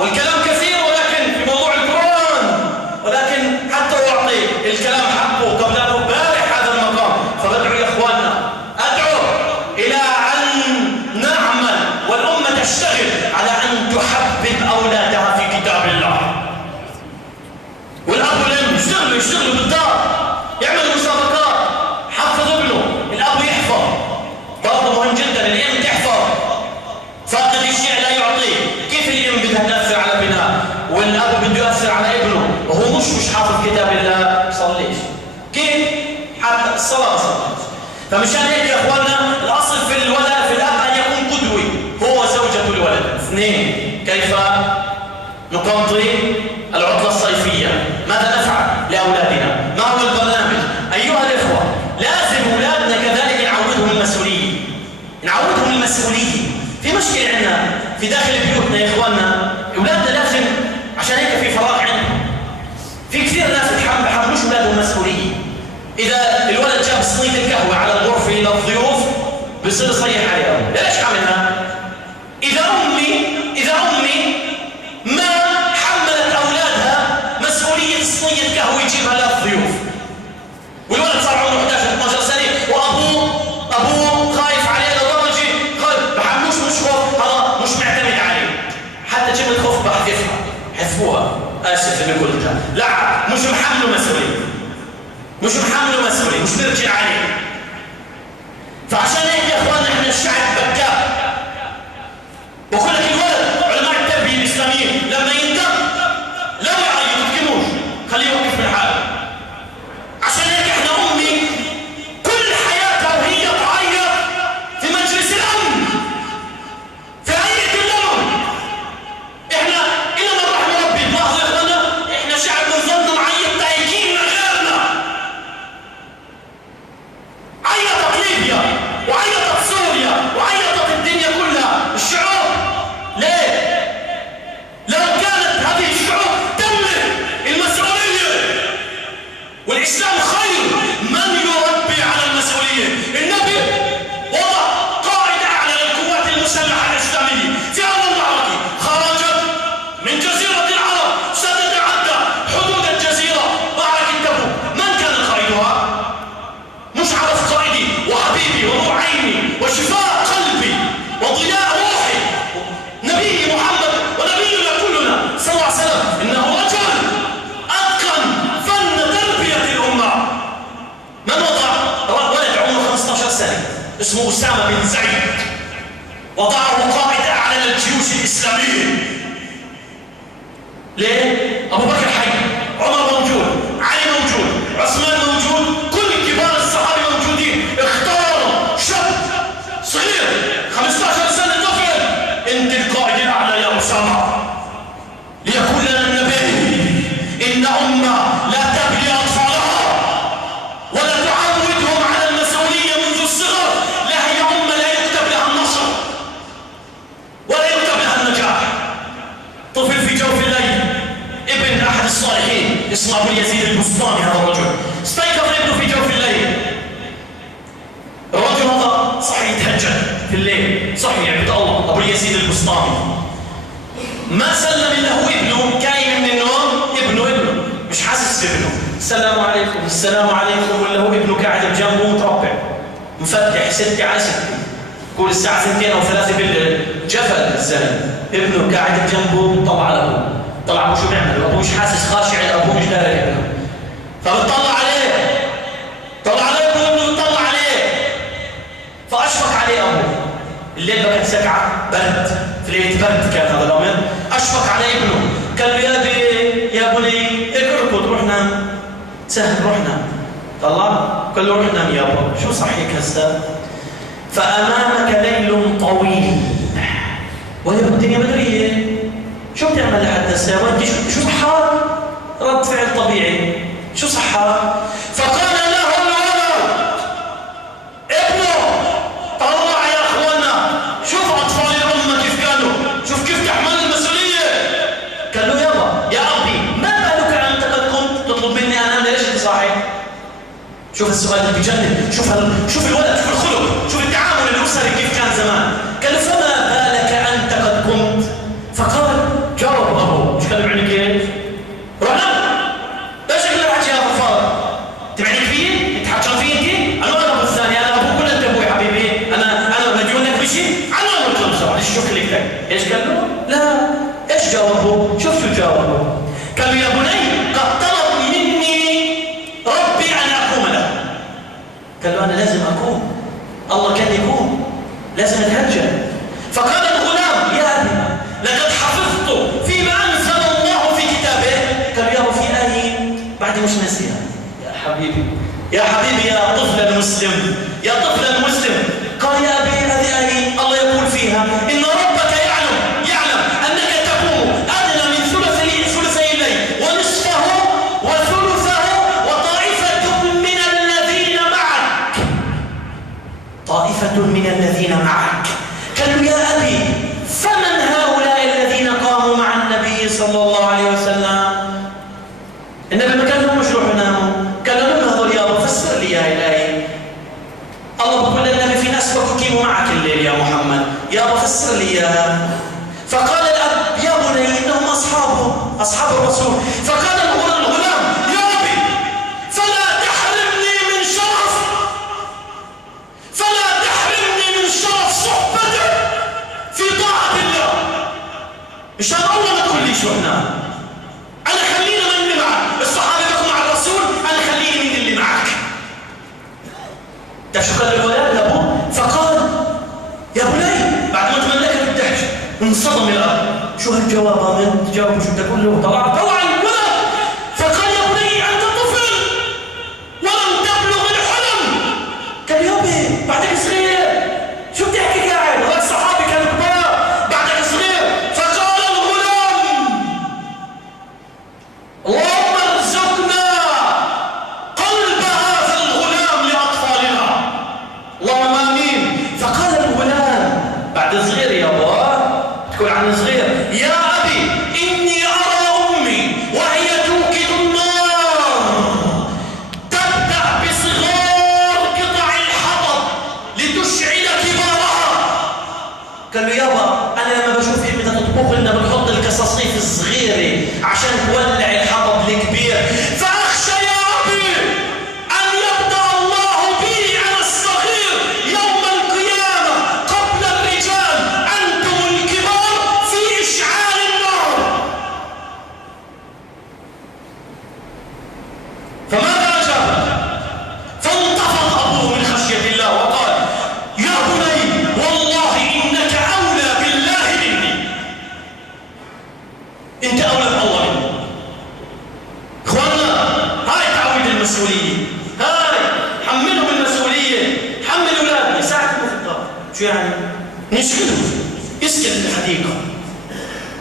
والكلام كثير، ولكن في موضوع القرآن، ولكن حتى يعطي الكلام حقه قبل أن أبارح هذا المقام. فبدعو يا إخواننا، أدعو إلى أن نعمل والأمة تشتغل على أن تحبب أولادها في كتاب الله. والأب والأم يشتغلوا بالدار، يعملوا مسابقات، حفظ ابنه، الأب يحفظ، برضه مهم جدا الأم تحفظ، فاقد الشيء لا يعطيه. كيف الأم بدها تأثر على بناء والأب بده يأثر على ابنه وهو مش حافظ كتاب الله؟ صليش كيف؟ حتى الصلاة صليش. فمشان هيك يا إخواننا الأصل في الولد في الأب أن يكون قدوي هو زوجة الولد. اثنين، كيف نقضي العطلة الصيفية؟ ماذا نفعل لأولادنا؟ ما هو البرنامج؟ أيها الإخوة، لازم أولادنا كذلك نعودهم المسؤولية، نعودهم المسؤولية. في مشكلة عندنا في داخل بيوتنا يا إخواننا، أولادنا لازم، عشان هيك في فراغ عندهم. في كثير ناس بحملوش أولادهم مسؤولية. إذا الولد جاب صينية القهوة على الغرفة للضيوف بصير يصيح عليهم. ليش عملها؟ إذا أمي ما حملت أولادها مسؤولية صينية قهوة يجيبها للضيوف، والولد صار عمره 11-12 سنة وأبوه خايف عليه لدرجة بحملوش مش خوف، هذا مش معتمد عليه. حتى كلمة خوف بحذفها، حذفوها، آسف إني قلتها. لا، مش محمله مسؤولية، مش بيرجع عليه. فعشان هيك يا اخواننا احنا الشعب بكاء. بقول لك الولد علماء التربيه الاسلاميين لما يندم لا يعيط، ما تكلموش، خليه يوقف في حاله. عشان هيك احنا امي كل حياتها وهي تعيط في مجلس الامن، في هيئه الامن. احنا الى من رحم ربي، تلاحظوا يا اخواننا احنا شعب بنظل نعيط تايهين من غيرنا. عيطت ليبيا وعيطت سوريا وعيطت الدنيا كلها، الشعوب. ليه؟ لو كانت هذه الشعوب تملك المسؤولية، والإسلام خير من يربي على المسؤولية. النبي وضع قائد أعلى للقوات المسلحة الإسلامية في أول معركة خرجت من جزيرة العرب ستتعدى حدود الجزيرة، معركة تبوك. من كان قائدها؟ مش عرف قائدي وحبيبي ونور عيني وشفاء قلبي وضياء روحي نبي محمد ونبينا كلنا صلى الله عليه وسلم. انه رجل اتقن فن تربيه الامه. من وضع ولد عمره 15 سنه اسمه اسامه بن زيد، وضعه قائد اعلى للجيوش الاسلاميه. ليه؟ ابو بكر حي، عمر موجود، علي موجود، عثمان موجود، كل كبار الصحابه موجودين. اختاروا شاب صغير 15 سنه طفل، انت القائد الاعلى يا اسامه. ليقول لنا النبي ان امه لا تبلي اطفالها ولا تعودهم على المسؤوليه منذ الصغر. لا هي امه لا يكتب لها النصر ولا يكتب لها النجاح. طفل في جوف الليل، ابن احد الصالحين اسمه ابو يزيد البسطامي، هذا الرجل استيقظ ابنه في جوف الليل. الرجل هذا صحي يتهجد في الليل، صحي يعبد الله، ابو يزيد البسطامي. ما سلم الا هو ابنه كاين من النوم، ابنه مش حاسس بابنه. السلام عليكم السلام عليكم، ولا هو ابنه قاعد بجنبه متربع مفتح 6 على 6، يقول الساعه 2 أو 3 بالليل، جفل الزلمه، ابنه قاعد بجنبه بيطلع على ابوه. طلع ابوه شو بيعمل؟ ابوه مش حاسس، خاشع لابوه، مش داري ابنه. فبتطلع عليه، طلع عليه ابنه، بتطلع عليه، فاشفق عليه ابوه. الليل كانت سقعه برد، في ليله برد كان هذا الامر. اشفق على ابنه، قال له يا بني اركض روح نام. سهل روح نام. طلع قال له روح نام يابا. شو صحيك هسه؟ فامامك ليل طويل والدنيا مدريه، شو بتعمل لحد هسه؟ ودي شو صحاك؟ رد فعل طبيعي، شو صحاك؟ فقال له الولد ابنه طلع يا اخوانا، شوف اطفال الامه كيف كانوا، شوف كيف تحمل المسؤوليه. قال له يابا يا ابي ما بالك انت قد كنت تطلب مني انام؟ ليش انت صاحي؟ شوف السؤال اللي بجنن، شوف الولد، شوف الخلق، شوف التعامل الاسري كيف كان زمان. قال له فما بالك انت قد كنت؟ فقال جاوب لا. ايش جاوبه؟ شوف شو جاوبه. قال له يا بني قد طلب مني ربي ان اقوم له. قال له انا لازم اقوم، الله كان يقوم، لازم اتهجر. فقال الغلام يا ابي لقد حفظت فيما انزل الله في كتابه. قال له يا ابو في ايه بعد مش نسيها. يا حبيبي يا حبيبي يا طفل المسلم، يا طفل المسلم. قال يا ابي هذه ايه الله يقول فيها ان ربك يعلم انك تقوم ادنى من ثلثي الليل ونصفه وثلثه وطائفه من الذين معك. طائفه من الذين معك. قالوا يا ابي فمن هؤلاء الذين قاموا مع النبي صلى الله عليه وسلم؟ النبي ما قال لهم مش روحوا ناموا، قال لهم هذول يا رب فسر لي هاي الايه. الله بقول للنبي في ناس بقوا معك الليل يا محمد، يا رب فسر لي اياها. فقال الاب يا بني انهم اصحاب الرسول. فقال الغلام يا ابي فلا تحرمني من شرف صحبتك في طاعه الله. ان شاء الله ما تقول لي شو انا خلينا من اللي معك، الصحابه بكوا مع الرسول، انا خليني من اللي معك. ده شو قال الولد لابوه. فقال يا بني بعد ما تملكت الدهش انصدم الاب. شو هالجواب انت جاوب شو بدك تقول له؟ طبعا الولد. فقال يا بني انت طفل ولم تبلغ الحلم. قال يا ابي بعدك صغير، شو بتحكي قاعد؟ هذا الصحابي كانوا كبار بعدك صغير. فقال الغلام اللهم ارزقنا قلب هذا الغلام لاطفالنا، اللهم امين. فقال الغلام بعد صغير يا ابوه تقول عن صغير يا ابي اني ارى امي وهي توقد النار تبدا بصغار قطع الحطب لتشعل كبارها. قال له يابا انا لما بشوف امي تطبخ لنا بنحط القصاصيف الصغيره عشان تولع الحطب الكبير، فاخشى يا ابي ان يبدا الله بي انا الصغير يوم القيامه قبل الرجال، انتم الكبار في اشعال النار. فماذا اجاب؟ فانتفض ابوه من خشيه الله وقال يا بني والله انك اولى بالله مني، انت اولى بالله مني. اخواننا هاي تعويض المسؤوليه، هاي حملهم المسؤوليه، حمل اولادنا، ساعدهم في الدار. شو يعني؟ نشغله يسكن الحديقه،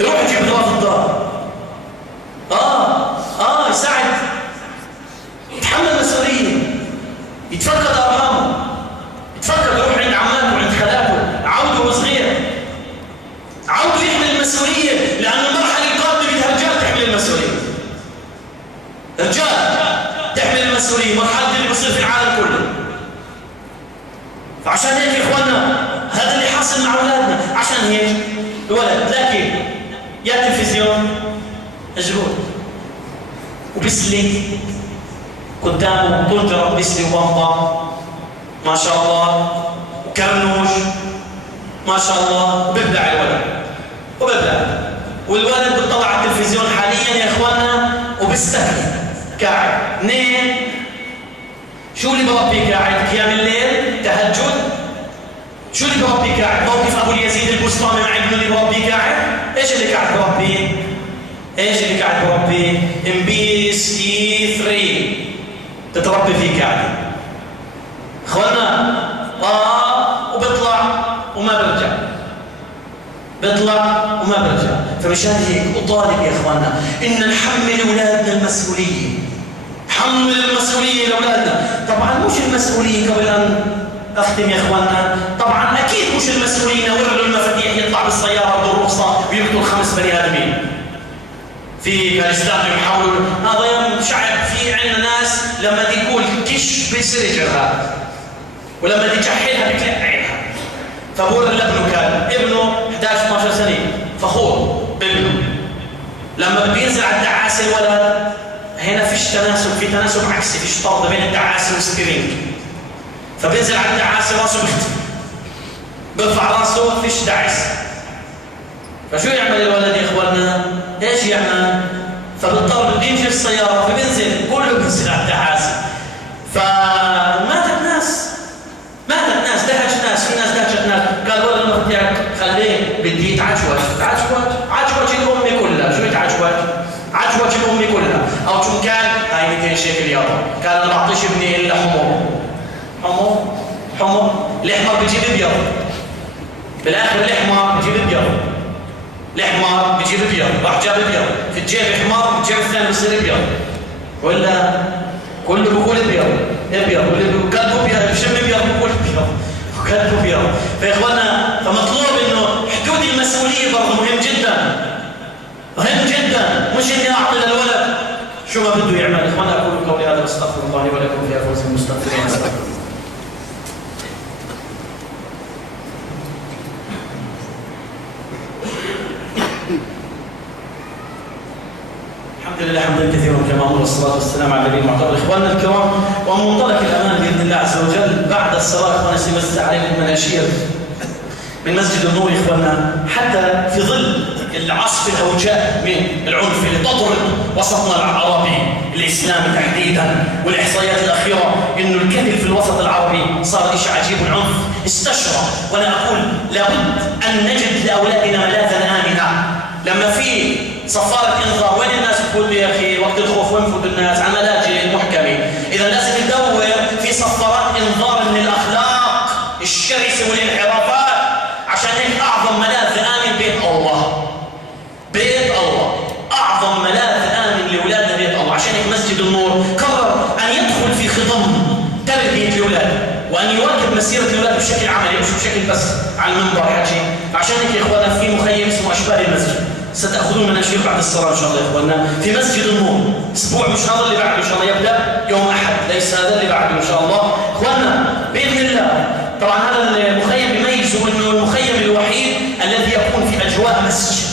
يروح يجيب دواء في الدار. يساعد، يتحمل مسؤوليه، يتفقد ارحامه، يتفقد يروح عند عماته وعند خالاته، عوده وهو صغير، عوده يحمل المسؤوليه، لان المرحله القادمه بدها رجال تحمل المسؤوليه. رجال تحمل المسؤوليه، مرحله اللي بصير في العالم كله. فعشان هيك يا اخواننا هذا اللي حاصل مع اولادنا. عشان هيك الولد لكن يا تلفزيون مشغول وبسلي قدامه طنجره بسلي وبمبا ما شاء الله وكرنوش ما شاء الله، وببدع الولد وببدع. والولد بيطلع على التلفزيون حاليا يا اخواننا وبيستهلك قاعد اثنين. شو اللي بربيه قاعد؟ قيام الليل، تهجد. شو اللي بربيه قاعد؟ موقف ابو اليزيد البسطامي مع ابنه اللي بربيه قاعد. ايش اللي قاعد بربيه؟ ايش اللي قاعد بربيه؟ MBS E3 تتربي فيه قاعد. اخوانا وبيطلع وما برجع، بيطلع وما برجع. فمشان هيك اطالب يا اخوانا ان نحمل اولادنا المسؤوليه، حمل المسؤوليه لاولادنا. طبعا مش المسؤوليه قبل ان اختم يا اخوانا، طبعا اكيد مش المسؤوليه نور له المفاتيح يطلع بالسياره بدون رخصه ويقتل 5 بني ادمين. في الاسلام يحاولوا هذا يوم شعب، في عندنا ناس لما تقول كش بيصير يجرها، ولما تجحلها بتلقعها. فبقول لابنه كان ابنه 11 12 سنه فخور بابنه، لما بينزل على الدعاسه الولد هنا فيش تناسب، في تناسب عكسي، فيش طرد بين الدعاسه والسبرينج. فبينزل على الدعاسه راسه بيرفع راسه فيش دعس، فشو يعمل الولد يا إخواننا؟ إيش يعمل؟ فبالطلب بده يمشي السيارة فبنزل كله بنزل على التحاسي. فماتت ناس دهشت ناس، في ناس دهشت ناس. قال والله لما بدك خليه بدي يتعجوج الأمة كلها. شو يتعجوج؟ عجوج الأمة كلها. أو شو كان؟ هاي 200 شيكل يابا. كان أنا ما بعطيش ابني إلا حمر. الأحمر بيجيب أبيض. بالآخر الأحمر بيجيب أبيض. راح جاب أبيض. في الجيب أحمر، الجيب الثاني بصير أبيض. ولا كله بقول أبيض. واللي قلبه أبيض بشم أبيض بقول أبيض. وقلبه أبيض. فيا إخوانا فمطلوب إنه حدود المسؤولية برضه مهم جدا. مش إني أعطي للولد شو ما بده يعمل. إخوانا أقول قولي هذا واستغفر الله لي ولكم في أنفسكم المستغفرين. الحمد لله حمدا كثيرا كما امر والصلاه والسلام على النبي المعتبر. اخواننا الكرام، ومن منطلق الامان باذن الله عز وجل بعد الصلاه اخوانا سيوزع عليكم مناشير من مسجد النور اخواننا، حتى في ظل العصف الاوجاع من العنف اللي تضرب وسطنا العربي الاسلامي تحديدا، والاحصائيات الاخيره انه الكذب في الوسط العربي صار شيء عجيب، العنف استشرى. وانا اقول لابد ان نجد لاولادنا ملاذا امنا. لما في صفارة انذار وين الناس بتقول يا اخي وقت الخوف وين بفوت الناس على ملاجئ المحكمة. اذا لازم ندور في صفارات انذار من الاخلاق الشرسة والانحرافات. عشان هيك اعظم ملاذ امن بيت الله. اعظم ملاذ امن لاولادنا بيت الله. عشان هيك مسجد النور قرر ان يدخل في خضم تربية الاولاد وان يواكب مسيرة الاولاد بشكل عملي مش بشكل بس على المنبر حكي. عشان هيك يا اخوانا في مخيم اسمه اشبال المسجد، ستأخذون مناشير بعد الصلاة إن شاء الله يا إخواننا في مسجد النور. أسبوع مش هذا اللي بعده إن شاء الله، يبدأ يوم أحد، ليس هذا اللي بعده إن شاء الله إخواننا بإذن الله. طبعا هذا المخيم بيميزه إنه المخيم الوحيد الذي يكون في أجواء مسجد،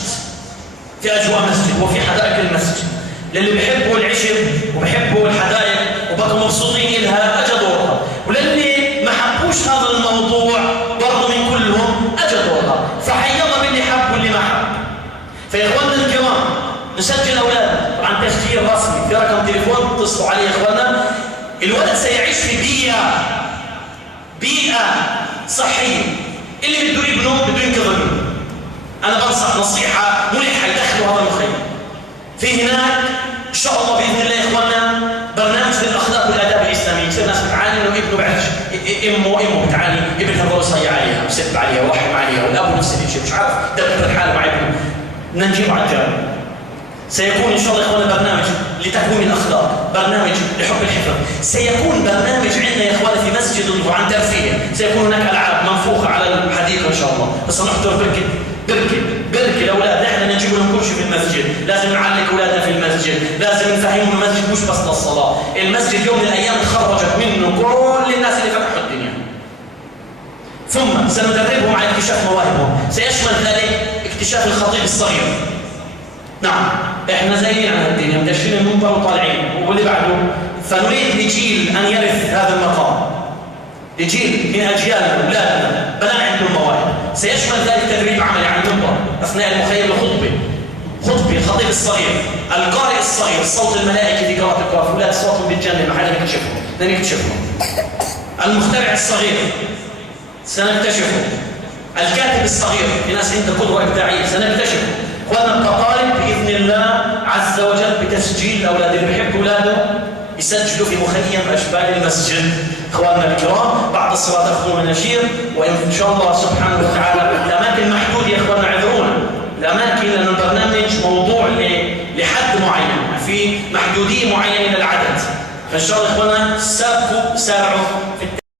وفي حدائق المسجد. للي بيحبوا العشب وبيحبوا الحدائق وبقوا مبسوطين لها أجا دورها، وللي ما حبوش هذا الموضوع برضه من كلهم أجا دورها. فحي الله باللي حب واللي ما حب. فيا اخواننا الكرام نسجل اولادنا طبعا تسجيل رسمي، في رقم تليفون اتصلوا عليه يا اخواننا. الولد سيعيش في بيئه صحيه. اللي بده يبنه بده ينقذ ابنه. انا بنصح نصيحه ملحه يدخلوا هذا المخيم. في هناك ان شاء الله باذن الله يا اخواننا برنامج للاخلاق والاداب الاسلاميه. يصير ناس بتعاني انه ابنه بعرفش، امه بتعاني ابنها ضل يصيح عليها وسب عليها ورحم عليها، والاب نفس الشيء مش عارف دبر الحال مع ابنه. بدنا نجيبه على الجانب. سيكون ان شاء الله يا اخوانا برنامج لتكوين الاخلاق، برنامج لحب الحفظ، سيكون برنامج عندنا يا اخوانا في مسجد النور عن ترفيه. سيكون هناك العاب منفوخه على الحديقه ان شاء الله، بس نحضر بركه الاولاد. احنا نجيب لهم كل شيء في المسجد، لازم نعلق اولادنا في المسجد، لازم نفهمهم المسجد مش بس للصلاه. المسجد يوم من الايام تخرجت منه كل الناس اللي فتحوا الدنيا. ثم سندربهم على اكتشاف مواهبهم، سيشمل ذلك اكتشاف الخطيب الصغير. نعم احنا زينا عن الدنيا مدشين المنبر وطالعين واللي بعده. فنريد لجيل ان يرث هذا المقام، لجيل من اجيالنا اولادنا بنات عندهم مواهب. سيشمل ذلك تدريب عملي على المنبر اثناء المخيم الخطبه الخطيب الصغير، القارئ الصغير، صوت الملائكه في قراءه القران. اولاد صوتهم بالجنه ما حدا نكتشفهم. المخترع الصغير سنكتشفه. الكاتب الصغير، في ناس عندها قدوه ابداعيه سنكتشفه. اخواننا نطالب باذن الله عز وجل بتسجيل الاولاد اللي بيحبوا اولاده يسجلوا في مخيم اشبال المسجد. اخواننا الكرام بعد الصلاه تاخذوا مناشير، وان شاء الله سبحانه وتعالى الاماكن محدوده يا اخواننا اعذرونا الاماكن، لان البرنامج موضوع لحد معين، في محدوديه معينه للعدد. فان شاء الله اخواننا سارعوا في